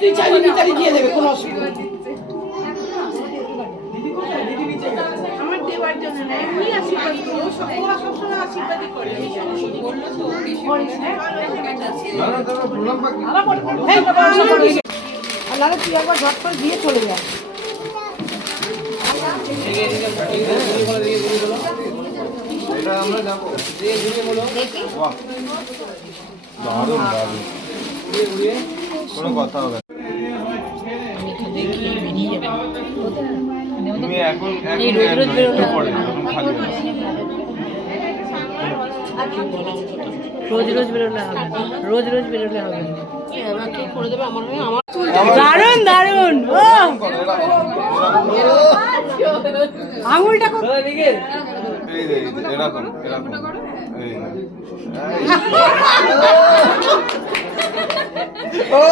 তুই চাইলে ভিতরে দিয়ে দেবে, কোনো অসুবিধা নেই। আমার দেওয়ার জন্য না, এমনি আশীর্বাদ করো, সবসময় আশীর্বাদই করে। আর নাহলে তুই একবার ঝট করে দিয়ে চলে যা। এটা আমরা যাবো। বাহ, দারুণ দারুণ, কোনো কথা হবে না। তুমি এখন একটু পরে যখন খালি হবে। রোজ রোজ বেরোলে হবে না, রোজ রোজ বেরোলে হবে না। করে দেবে আমার হয়ে আমার দারুণ দারুণ, ও আঙুলটা এই যে, এরকম এরকম এই যে। ও